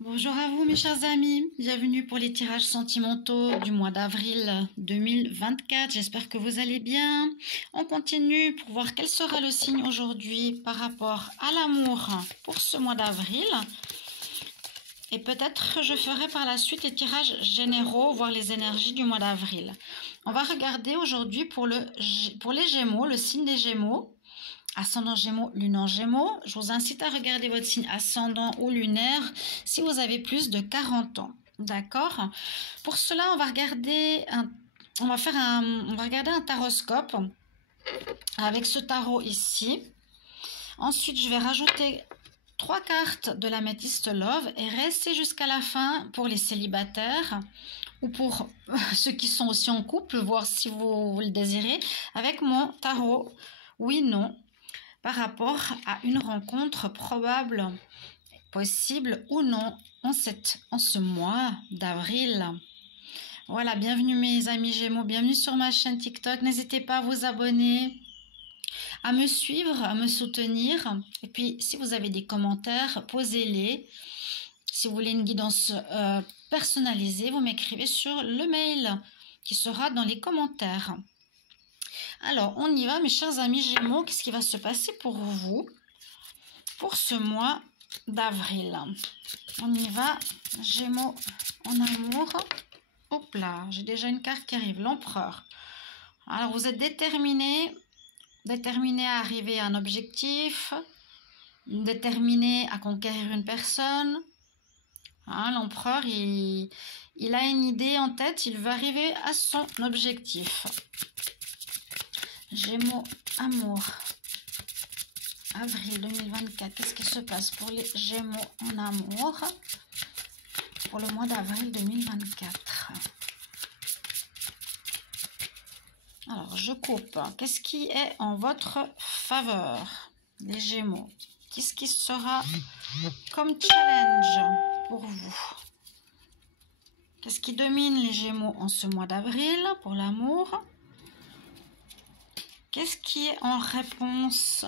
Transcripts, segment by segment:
Bonjour à vous mes chers amis, bienvenue pour les tirages sentimentaux du mois d'avril 2024, j'espère que vous allez bien. On continue pour voir quel sera le signe aujourd'hui par rapport à l'amour pour ce mois d'avril. Et peut-être je ferai par la suite les tirages généraux, voir les énergies du mois d'avril. On va regarder aujourd'hui pour les Gémeaux, le signe des Gémeaux. Ascendant Gémeaux, lune en Gémeaux. Je vous incite à regarder votre signe ascendant ou lunaire si vous avez plus de 40 ans. D'accord? Pour cela, on va regarder un taroscope avec ce tarot ici. Ensuite, je vais rajouter 3 cartes de l'améthyste Love et rester jusqu'à la fin pour les célibataires ou pour ceux qui sont aussi en couple, voir si vous le désirez, avec mon tarot oui-non par rapport à une rencontre probable, possible ou non en ce mois d'avril. Voilà, bienvenue mes amis Gémeaux, bienvenue sur ma chaîne TikTok. N'hésitez pas à vous abonner, à me suivre, à me soutenir. Et puis, si vous avez des commentaires, posez-les. Si vous voulez une guidance personnalisée, vous m'écrivez sur le mail qui sera dans les commentaires. Alors, on y va, mes chers amis Gémeaux. Qu'est-ce qui va se passer pour vous pour ce mois d'avril? On y va, Gémeaux en amour. Hop là, j'ai déjà une carte qui arrive, l'Empereur. Alors, vous êtes déterminé à arriver à un objectif, déterminé à conquérir une personne. Hein, l'Empereur, il a une idée en tête, il veut arriver à son objectif. Gémeaux, amour, avril 2024. Qu'est-ce qui se passe pour les Gémeaux en amour pour le mois d'avril 2024? Alors, je coupe. Qu'est-ce qui est en votre faveur, les Gémeaux? Qu'est-ce qui sera comme challenge pour vous? Qu'est-ce qui domine les Gémeaux en ce mois d'avril pour l'amour? Qu'est-ce qui est en réponse?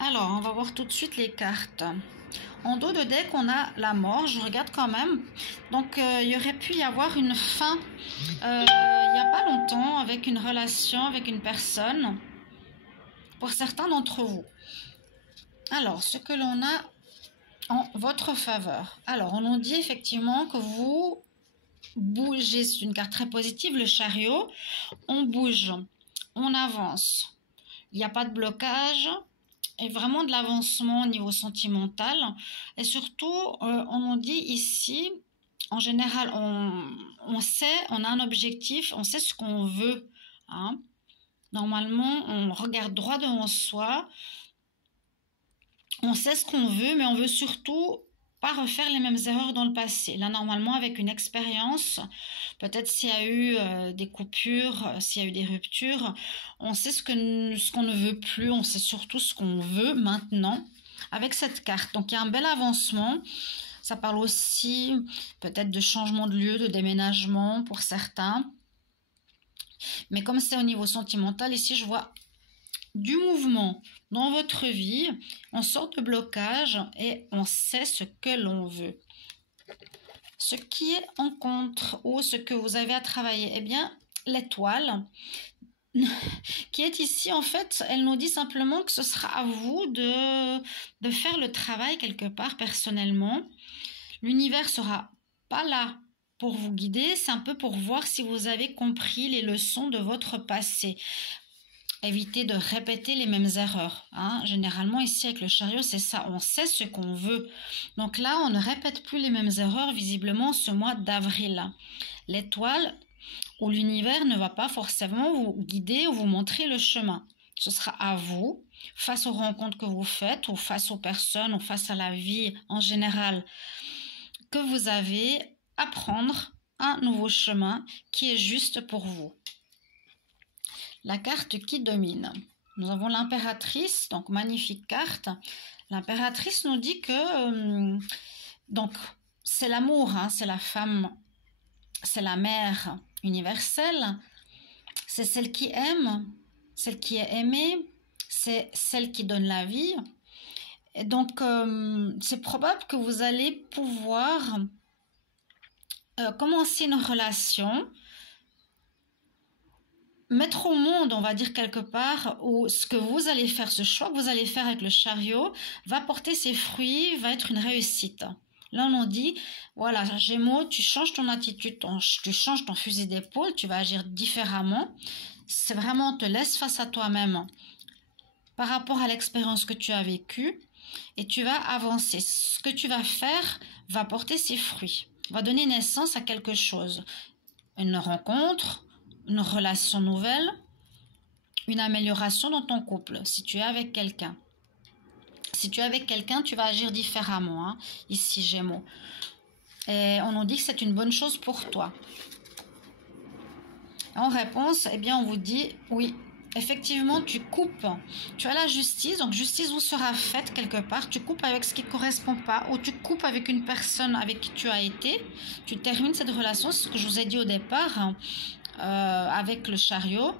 Alors, on va voir tout de suite les cartes. En dos de deck, on a la mort. Je regarde quand même. Donc, il y aurait pu y avoir une fin il n'y a pas longtemps avec une relation, avec une personne. Pour certains d'entre vous. Alors, ce que l'on a en votre faveur. Alors, on nous dit effectivement que vous bougez. C'est une carte très positive, le chariot. On bouge. On avance, il n'y a pas de blocage et vraiment de l'avancement au niveau sentimental. Et surtout, on nous dit ici, en général, on sait, on a un objectif, on sait ce qu'on veut. Hein. Normalement, on regarde droit devant soi, on sait ce qu'on veut, mais on veut surtout pas refaire les mêmes erreurs dans le passé. Là, normalement, avec une expérience, peut-être s'il y a eu des coupures, s'il y a eu des ruptures, on sait ce qu'on ne veut plus, on sait surtout ce qu'on veut maintenant avec cette carte. Donc, il y a un bel avancement. Ça parle aussi peut-être de changement de lieu, de déménagement pour certains. Mais comme c'est au niveau sentimental, ici, je vois du mouvement dans votre vie, on sort de blocage et on sait ce que l'on veut. Ce qui est en contre ou ce que vous avez à travailler, eh bien, l'étoile qui est ici, en fait, elle nous dit simplement que ce sera à vous de faire le travail quelque part personnellement. L'univers sera pas là pour vous guider, c'est un peu pour voir si vous avez compris les leçons de votre passé. Éviter de répéter les mêmes erreurs. Hein. Généralement, ici, avec le chariot, c'est ça. On sait ce qu'on veut. Donc là, on ne répète plus les mêmes erreurs, visiblement, ce mois d'avril. L'étoile ou l'univers ne va pas forcément vous guider ou vous montrer le chemin. Ce sera à vous, face aux rencontres que vous faites, ou face aux personnes, ou face à la vie en général, que vous avez à prendre un nouveau chemin qui est juste pour vous. La carte qui domine. Nous avons l'impératrice, donc magnifique carte. L'impératrice nous dit que donc c'est l'amour, hein, c'est la femme, c'est la mère universelle, c'est celle qui aime, celle qui est aimée, c'est celle qui donne la vie. Et donc, c'est probable que vous allez pouvoir commencer une relation, mettre au monde, on va dire quelque part, où ce que vous allez faire, ce choix que vous allez faire avec le chariot, va porter ses fruits, va être une réussite. Là, on nous dit, voilà, Gémeaux, tu changes ton attitude, tu changes ton fusil d'épaule, tu vas agir différemment. C'est vraiment, on te laisse face à toi-même par rapport à l'expérience que tu as vécue et tu vas avancer. Ce que tu vas faire va porter ses fruits, va donner naissance à quelque chose. Une rencontre, une relation nouvelle, une amélioration dans ton couple, si tu es avec quelqu'un. Si tu es avec quelqu'un, tu vas agir différemment, hein, ici Gémeaux. Et on nous dit que c'est une bonne chose pour toi. En réponse, eh bien, on vous dit, oui, effectivement, tu coupes. Tu as la justice, donc justice vous sera faite quelque part. Tu coupes avec ce qui ne correspond pas ou tu coupes avec une personne avec qui tu as été. Tu termines cette relation, c'est ce que je vous ai dit au départ, avec le chariot.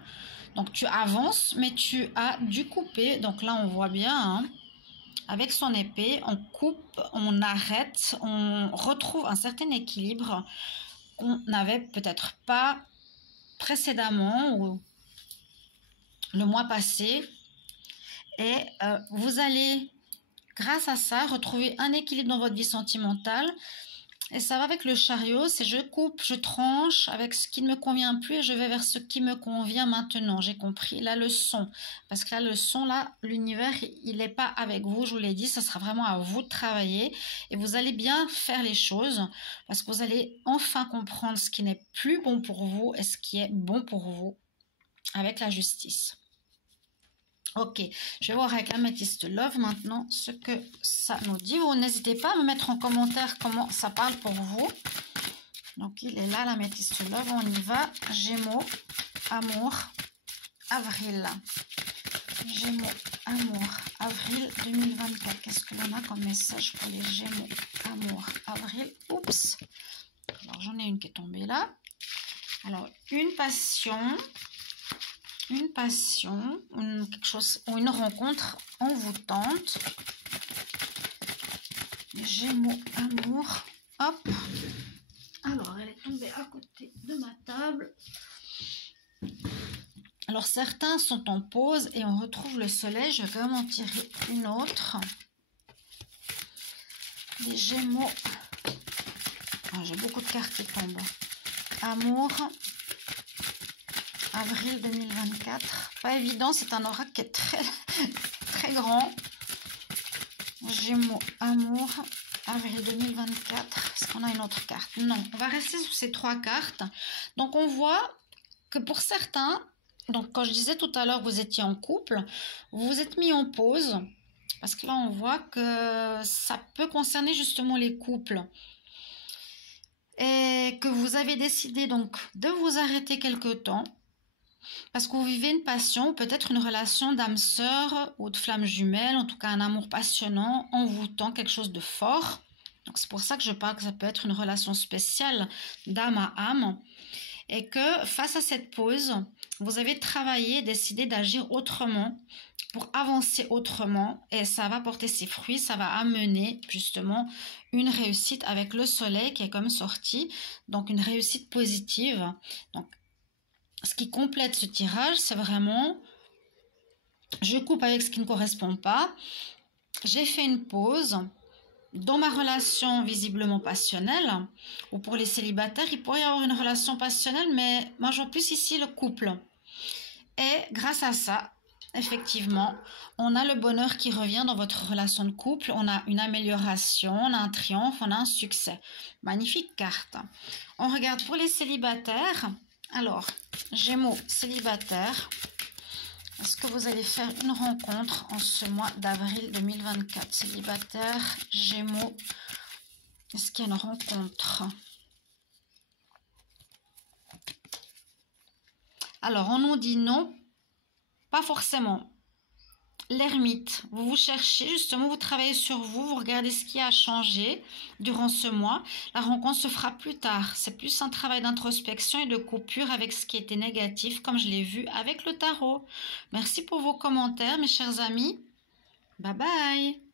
Donc, tu avances, mais tu as dû couper. Donc là, on voit bien, hein, avec son épée, on coupe, on arrête, on retrouve un certain équilibre qu'on n'avait peut-être pas précédemment ou le mois passé. Et vous allez, grâce à ça, retrouver un équilibre dans votre vie sentimentale. Et ça va avec le chariot, c'est je coupe, je tranche avec ce qui ne me convient plus et je vais vers ce qui me convient maintenant. J'ai compris la leçon. Parce que la leçon, là, l'univers, il n'est pas avec vous, je vous l'ai dit, ça sera vraiment à vous de travailler. Et vous allez bien faire les choses parce que vous allez enfin comprendre ce qui n'est plus bon pour vous et ce qui est bon pour vous avec la justice. Ok, je vais voir avec Amethyst Love maintenant ce que ça nous dit. Vous n'hésitez pas à me mettre en commentaire comment ça parle pour vous. Donc il est là, l'Amethyst Love, on y va. Gémeaux, amour, avril. Gémeaux, amour, avril 2024. Qu'est-ce que l'on a comme message pour les Gémeaux, amour, avril? Oups, alors j'en ai une qui est tombée là. Alors, une passion, quelque chose ou une rencontre envoûtante. Les Gémeaux, amour, hop. Alors, elle est tombée à côté de ma table. Alors, certains sont en pause et on retrouve le soleil. Je vais vraiment en tirer une autre. Les Gémeaux. Oh, j'ai beaucoup de cartes qui tombent. Amour. Avril 2024. Pas évident, c'est un oracle qui est très, très grand. Gémeaux, amour, avril 2024. Est-ce qu'on a une autre carte? Non, on va rester sur ces trois cartes. Donc, on voit que pour certains, donc quand je disais tout à l'heure que vous étiez en couple, vous vous êtes mis en pause. Parce que là, on voit que ça peut concerner justement les couples. Et que vous avez décidé donc de vous arrêter quelque temps. Parce que vous vivez une passion, peut-être une relation d'âme sœur ou de flamme jumelle, en tout cas un amour passionnant, envoûtant, quelque chose de fort. Donc c'est pour ça que je parle que ça peut être une relation spéciale d'âme à âme. Et que face à cette pause, vous avez travaillé, décidé d'agir autrement, pour avancer autrement. Et ça va porter ses fruits, ça va amener justement une réussite avec le soleil qui est comme sorti. Donc une réussite positive. Donc ce qui complète ce tirage, c'est vraiment, je coupe avec ce qui ne correspond pas, j'ai fait une pause dans ma relation visiblement passionnelle, ou pour les célibataires, il pourrait y avoir une relation passionnelle, mais moi je vois plus ici le couple. Et grâce à ça, effectivement, on a le bonheur qui revient dans votre relation de couple, on a une amélioration, on a un triomphe, on a un succès. Magnifique carte. On regarde pour les célibataires. Alors, Gémeaux, célibataire, est-ce que vous allez faire une rencontre en ce mois d'avril 2024? Célibataire, Gémeaux, est-ce qu'il y a une rencontre? Alors, on nous dit non, pas forcément. L'ermite, vous vous cherchez, justement, vous travaillez sur vous, vous regardez ce qui a changé durant ce mois. La rencontre se fera plus tard. C'est plus un travail d'introspection et de coupure avec ce qui était négatif, comme je l'ai vu avec le tarot. Merci pour vos commentaires, mes chers amis. Bye bye.